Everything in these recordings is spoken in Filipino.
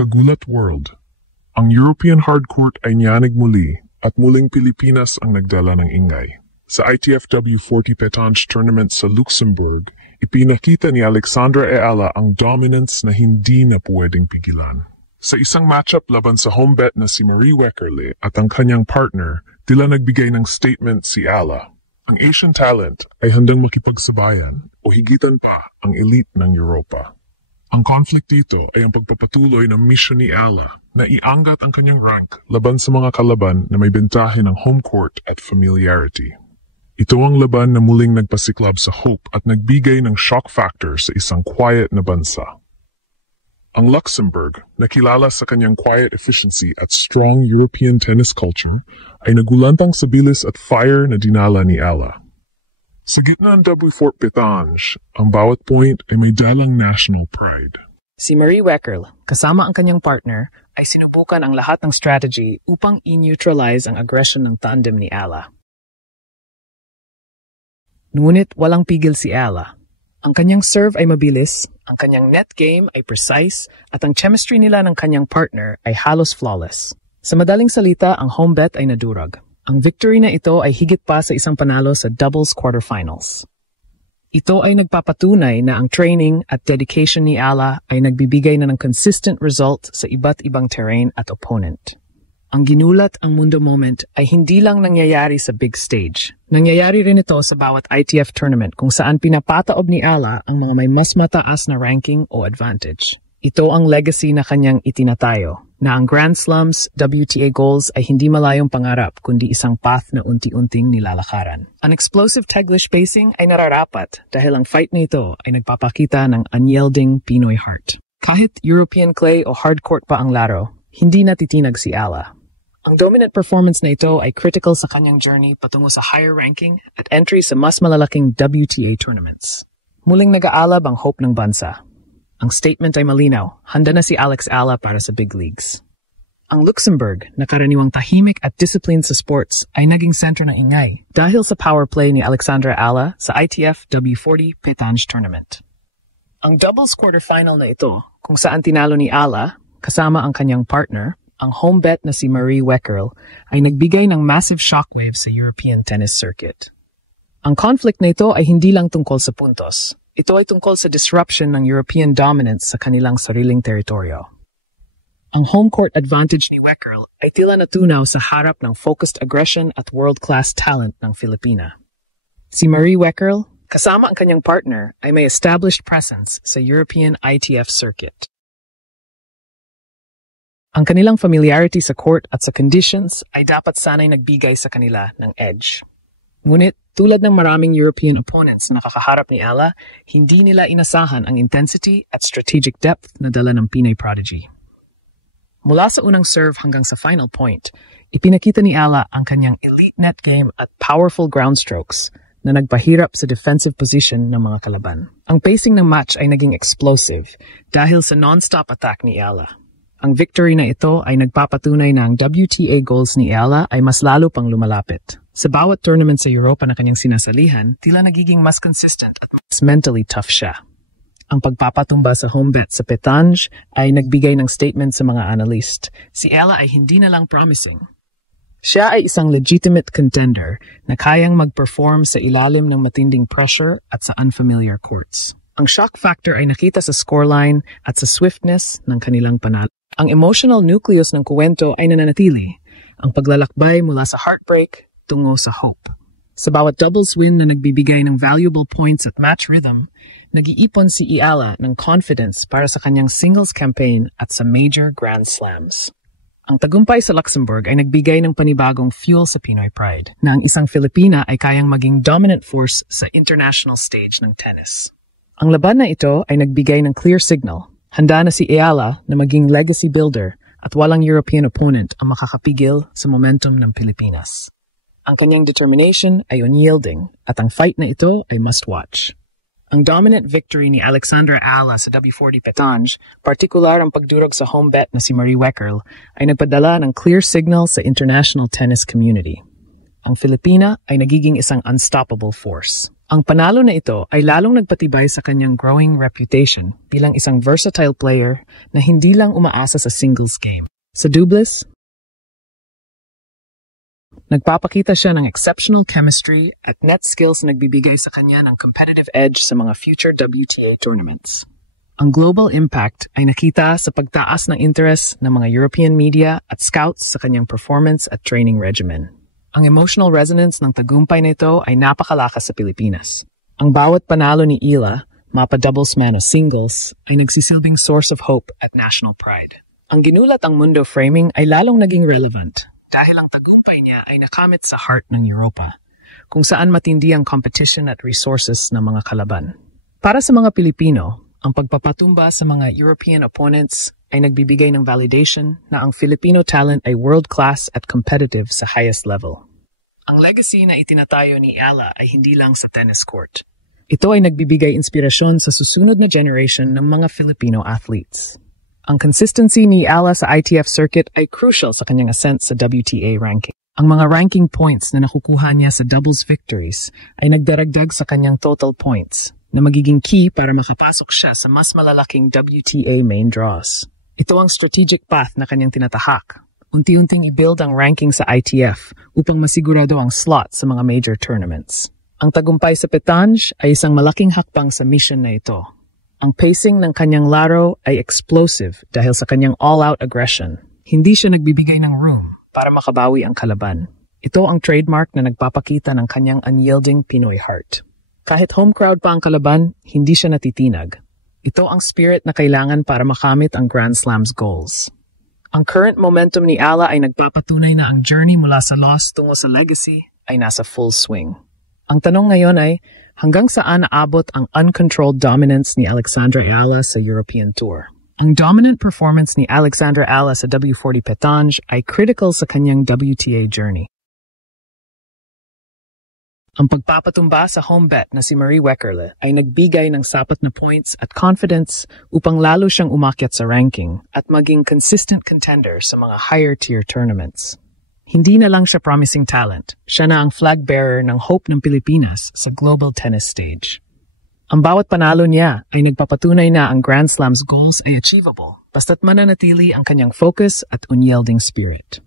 Kagulat World. Ang European hardcourt ay niyanig muli at muling Pilipinas ang nagdala ng ingay. Sa ITF W40 Pétange Tournament sa Luxembourg, ipinakita ni Alexandra Ayala ang dominance na hindi na pwedeng pigilan. Sa isang matchup laban sa home bet na si Marie Weckerle at ang kanyang partner, tila nagbigay ng statement si Ayala. Ang Asian talent ay handang makipagsabayan o higitan pa ang elite ng Europa. Ang conflict dito ay ang pagpapatuloy ng mission ni Ayala na iangat ang kanyang rank laban sa mga kalaban na may bentahe ng home court at familiarity. Ito ang laban na muling nagpasiklab sa hope at nagbigay ng shock factor sa isang quiet na bansa. Ang Luxembourg, na kilala sa kanyang quiet efficiency at strong European tennis culture, ay nagulantang sa bilis at fire na dinala ni Ayala. Sa gitna ng W40 Pétange, ang bawat point ay may dalang national pride. Si Marie Weckerle, kasama ang kanyang partner, ay sinubukan ang lahat ng strategy upang i-neutralize ang aggression ng tandem ni Ayala. Ngunit walang pigil si Ayala. Ang kanyang serve ay mabilis, ang kanyang net game ay precise, at ang chemistry nila ng kanyang partner ay halos flawless. Sa madaling salita, ang home bet ay nadurag. Ang victory na ito ay higit pa sa isang panalo sa doubles quarterfinals. Ito ay nagpapatunay na ang training at dedication ni Ayala ay nagbibigay na ng consistent result sa iba't ibang terrain at opponent. Ang ginulat ang mundo moment ay hindi lang nangyayari sa big stage. Nangyayari rin ito sa bawat ITF tournament kung saan pinapataob ni Ayala ang mga may mas mataas na ranking o advantage. Ito ang legacy na kanyang itinatayo, na ang Grand Slams, WTA goals ay hindi malayong pangarap kundi isang path na unti-unting nilalakaran. Ang explosive Teglish pacing ay nararapat dahil ang fight na ito ay nagpapakita ng unyielding Pinoy heart. Kahit European clay o hardcourt pa ang laro, hindi natitinag si Ayala. Ang dominant performance na ito ay critical sa kanyang journey patungo sa higher ranking at entry sa mas malalaking WTA tournaments. Muling nag-aalab ang hope ng bansa. Ang statement ay malinaw, handa na si Alex Ayala para sa big leagues. Ang Luxembourg, na karaniwang tahimik at disciplined sa sports, ay naging sentro ng ingay dahil sa power play ni Alexandra Ayala sa ITF W40 Pétange Tournament. Ang doubles quarterfinal na ito, kung saan tinalo ni Ayala, kasama ang kanyang partner, ang home bet na si Marie Weckerle, ay nagbigay ng massive shockwave sa European tennis circuit. Ang conflict na ito ay hindi lang tungkol sa puntos. Ito ay tungkol sa disruption ng European dominance sa kanilang sariling teritoryo. Ang home court advantage ni Weckerle ay tila natunaw sa harap ng focused aggression at world-class talent ng Filipina. Si Marie Weckerle, kasama ang kanyang partner, ay may established presence sa European ITF circuit. Ang kanilang familiarity sa court at sa conditions ay dapat sana'y nagbigay sa kanila ng edge. Ngunit, tulad ng maraming European opponents na nakakaharap ni Ayala, hindi nila inasahan ang intensity at strategic depth na dala ng Pinay prodigy. Mula sa unang serve hanggang sa final point, ipinakita ni Ayala ang kanyang elite net game at powerful ground strokes na nagpahirap sa defensive position ng mga kalaban. Ang pacing ng match ay naging explosive dahil sa non-stop attack ni Ayala. Ang victory na ito ay nagpapatunay na ang WTA goals ni Ayala ay mas lalo pang lumalapit. Sa bawat tournament sa Europa na kanyang sinasalihan, tila nagiging mas consistent at mas mentally tough siya. Ang pagpapatumba sa home bet sa Pétange ay nagbigay ng statement sa mga analyst. Si Ayala ay hindi na lang promising. Siya ay isang legitimate contender na kayang mag-perform sa ilalim ng matinding pressure at sa unfamiliar courts. Ang shock factor ay nakita sa scoreline at sa swiftness ng kanilang panalo. Ang emotional nucleus ng kuwento ay nananatili. Ang paglalakbay mula sa heartbreak tungo sa hope. Sa bawat doubles win na nagbibigay ng valuable points at match rhythm, nag-iipon si Ayala ng confidence para sa kanyang singles campaign at sa major Grand Slams. Ang tagumpay sa Luxembourg ay nagbigay ng panibagong fuel sa Pinoy pride, na ang isang Filipina ay kayang maging dominant force sa international stage ng tennis. Ang laban na ito ay nagbigay ng clear signal. Handa na si Ayala na maging legacy builder at walang European opponent ang makakapigil sa momentum ng Pilipinas. Ang kanyang determination ay unyielding at ang fight na ito ay must-watch. Ang dominant victory ni Alexandra Ayala sa W40 Pétange, partikular ang pagdurog sa home bet na si Marie Weckerle, ay nagpadala ng clear signal sa international tennis community. Ang Filipina ay nagiging isang unstoppable force. Ang panalo na ito ay lalong nagpatibay sa kanyang growing reputation bilang isang versatile player na hindi lang umaasa sa singles game. Sa doubles, nagpapakita siya ng exceptional chemistry at net skills na nagbibigay sa kanya ng competitive edge sa mga future WTA tournaments. Ang global impact ay nakita sa pagtaas ng interest ng mga European media at scouts sa kanyang performance at training regimen. Ang emotional resonance ng tagumpay na ito ay napakalakas sa Pilipinas. Ang bawat panalo ni Ila, mapa-doubles man o singles, ay nagsisilbing source of hope at national pride. Ang ginulat ang mundo framing ay lalong naging relevant dahil ang tagumpay niya ay nakamit sa heart ng Europa, kung saan matindi ang competition at resources ng mga kalaban. Para sa mga Pilipino, ang pagpapatumba sa mga European opponents ay nagbibigay ng validation na ang Filipino talent ay world-class at competitive sa highest level. Ang legacy na itinatayo ni Ala ay hindi lang sa tennis court. Ito ay nagbibigay inspirasyon sa susunod na generation ng mga Filipino athletes. Ang consistency ni Ala sa ITF circuit ay crucial sa kanyang ascent sa WTA ranking. Ang mga ranking points na nakukuha niya sa doubles victories ay nagdaragdag sa kanyang total points, na magiging key para makapasok siya sa mas malalaking WTA main draws. Ito ang strategic path na kanyang tinatahak. Unti-unting i-build ang ranking sa ITF upang masigurado ang slot sa mga major tournaments. Ang tagumpay sa Pétange ay isang malaking hakbang sa mission na ito. Ang pacing ng kanyang laro ay explosive dahil sa kanyang all-out aggression. Hindi siya nagbibigay ng room para makabawi ang kalaban. Ito ang trademark na nagpapakita ng kanyang unyielding Pinoy heart. Kahit home crowd pa ang kalaban, hindi siya natitinag. Ito ang spirit na kailangan para makamit ang Grand Slam's goals. Ang current momentum ni Ala ay nagpapatunay na ang journey mula sa loss tungo sa legacy ay nasa full swing. Ang tanong ngayon ay, hanggang saan naabot ang uncontrolled dominance ni Alexandra Ala sa European Tour? Ang dominant performance ni Alexandra Ala sa W40 Pétange ay critical sa kanyang WTA journey. Ang pagpapatumba sa home bet na si Marie Weckerle ay nagbigay ng sapat na points at confidence upang lalo siyang umakyat sa ranking at maging consistent contender sa mga higher-tier tournaments. Hindi na lang siya promising talent, siya na ang flag bearer ng hope ng Pilipinas sa global tennis stage. Ang bawat panalo niya ay nagpapatunay na ang Grand Slam's goals ay achievable basta't mananatili ang kanyang focus at unyielding spirit.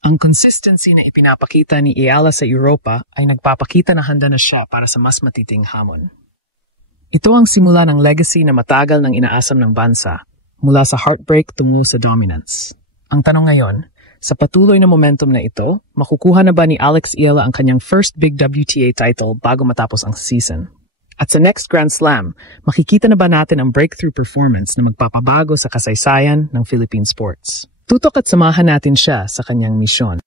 Ang consistency na ipinapakita ni Ala sa Europa ay nagpapakita na handa na siya para sa mas matiting hamon. Ito ang simula ng legacy na matagal ng inaasam ng bansa, mula sa heartbreak tungo sa dominance. Ang tanong ngayon, sa patuloy na momentum na ito, makukuha na ba ni Alex Ila ang kanyang first big WTA title bago matapos ang season? At sa next Grand Slam, makikita na ba natin ang breakthrough performance na magpapabago sa kasaysayan ng Philippine sports? Tutok at samahan natin siya sa kanyang misyon.